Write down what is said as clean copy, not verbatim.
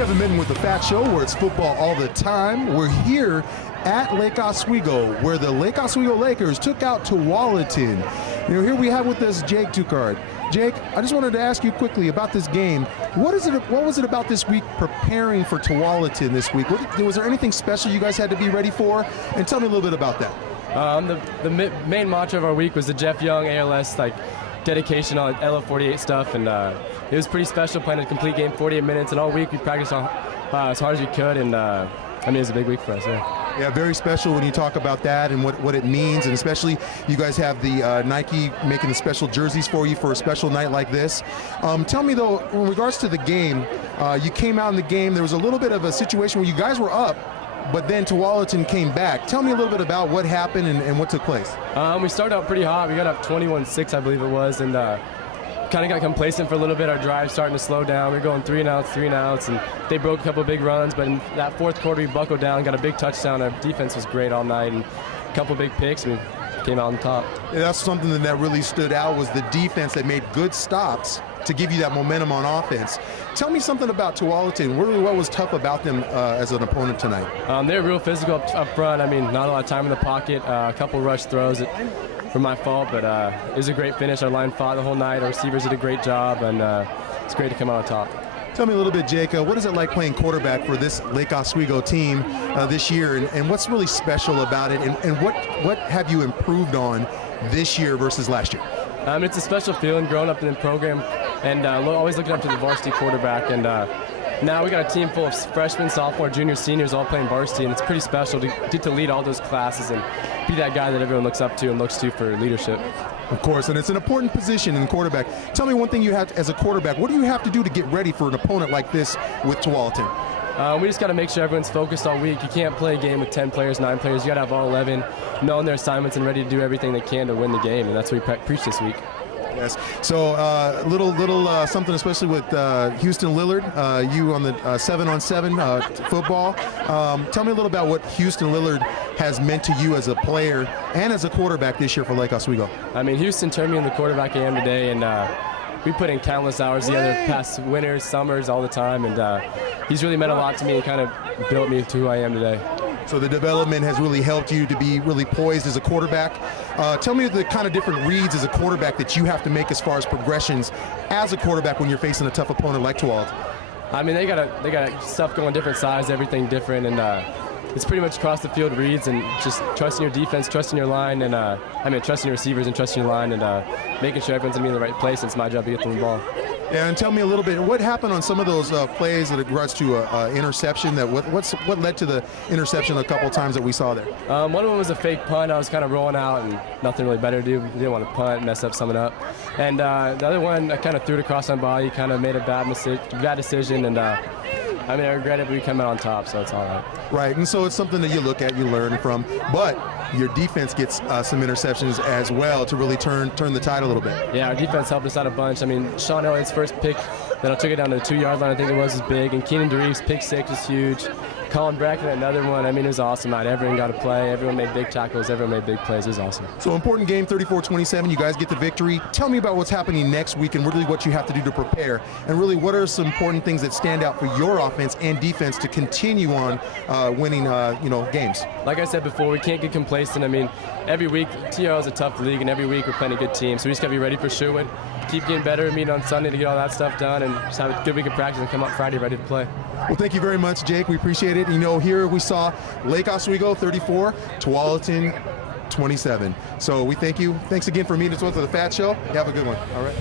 Kevin Minton with the FATT Show, where it's football all the time. We're here at Lake Oswego, where the Lake Oswego Lakers took out Tualatin. Here we have with us Jake Dukart. Jake, I just wanted to ask you quickly about this game. What was it about this week preparing for Tualatin this week? Was there anything special you guys had to be ready for? And tell me a little bit about that. The main mantra of our week was the Jeff Young ALS dedication on LF48 stuff, and it was pretty special playing a complete game, 48 minutes, and all week we practiced as hard as we could, and it was a big week for us. Yeah, very special when you talk about that and what it means, and especially you guys have the Nike making the special jerseys for you for a special night like this. Tell me though, in regards to the game, you came out in the game, there was a little bit of a situation where you guys were up, but then Tualatin came back. Tell me a little bit about what happened and what took place. We started out pretty hot. We got up 21-6, I believe it was, and kind of got complacent for a little bit. Our drive starting to slow down. We were going 3 and outs, and they broke a couple big runs. But in that fourth quarter, we buckled down, got a big touchdown. Our defense was great all night, and a couple big picks, and we came out on top. Yeah, that's something that really stood out, was the defense that made good stops to give you that momentum on offense. Tell me something about Tualatin. Really, what was tough about them as an opponent tonight? They were real physical up front. I mean, not a lot of time in the pocket, a couple rush throws for my fault, but it was a great finish. Our line fought the whole night. Our receivers did a great job, and it's great to come out on top. Tell me a little bit, Jake, what is it like playing quarterback for this Lake Oswego team this year, and what's really special about it, and what have you improved on this year versus last year? It's a special feeling growing up in the program, and always looking up to the varsity quarterback, and now we got a team full of freshmen, sophomore, junior, seniors all playing varsity, and it's pretty special to get to lead all those classes and be that guy that everyone looks up to and looks to for leadership. Of course, and it's an important position in quarterback. Tell me one thing you have as a quarterback. What do you have to do to get ready for an opponent like this with Tualatin? We just got to make sure everyone's focused all week. You can't play a game with 10 players, 9 players. You got to have all 11 knowing their assignments and ready to do everything they can to win the game, and that's what we preach this week. Yes. So little something, especially with Houston Lillard. You on the 7-on-7 football. Tell me a little about what Houston Lillard has meant to you as a player and as a quarterback this year for Lake Oswego. I mean, Houston turned me into the quarterback I am today, and we put in countless hours together past winters, summers, all the time, and he's really meant a lot to me and kind of built me to who I am today. So the development has really helped you to be really poised as a quarterback. Tell me the kind of different reads as a quarterback that you have to make as far as progressions as a quarterback when you're facing a tough opponent like Tualatin. I mean, they got stuff going different size, everything different, and it's pretty much across the field reads and just trusting your defense, trusting your line, and trusting your receivers and trusting your line, and making sure everyone's gonna be in the right place. It's my job to get them the ball. Yeah, and tell me a little bit, what happened on some of those plays with regards to interception? What led to the interception a couple times that we saw there? One of them was a fake punt. I was kind of rolling out and nothing really better to do. Didn't want to punt, mess up someone up. And the other one, I kind of threw it across my body, kind of made a bad decision, and I regret it, but we come out on top, so it's all right. Right, and so it's something that you look at, you learn from, but your defense gets some interceptions as well to really turn the tide a little bit. Yeah, our defense helped us out a bunch. I mean, Sean Elliott's first pick that I took it down to the 2-yard line, I think it was big, and Keenan Dereef's pick 6 was huge. Colin Bracken, another one. I mean, it was awesome night. Everyone got to play. Everyone made big tackles. Everyone made big plays. It was awesome. So important game, 34-27. You guys get the victory. Tell me about what's happening next week and really what you have to do to prepare. And really, what are some important things that stand out for your offense and defense to continue on winning, games? Like I said before, we can't get complacent. I mean, every week, TRL is a tough league, and every week we're playing a good team. So we just got to be ready for Sherwood. Keep getting better, meet on Sunday to get all that stuff done, and just have a good week of practice and come up Friday ready to play. Well, thank you very much, Jake. We appreciate it. Here we saw Lake Oswego 34, Tualatin 27. So we thank you. Thanks again for meeting us on the FATT Show. Have a good one. All right.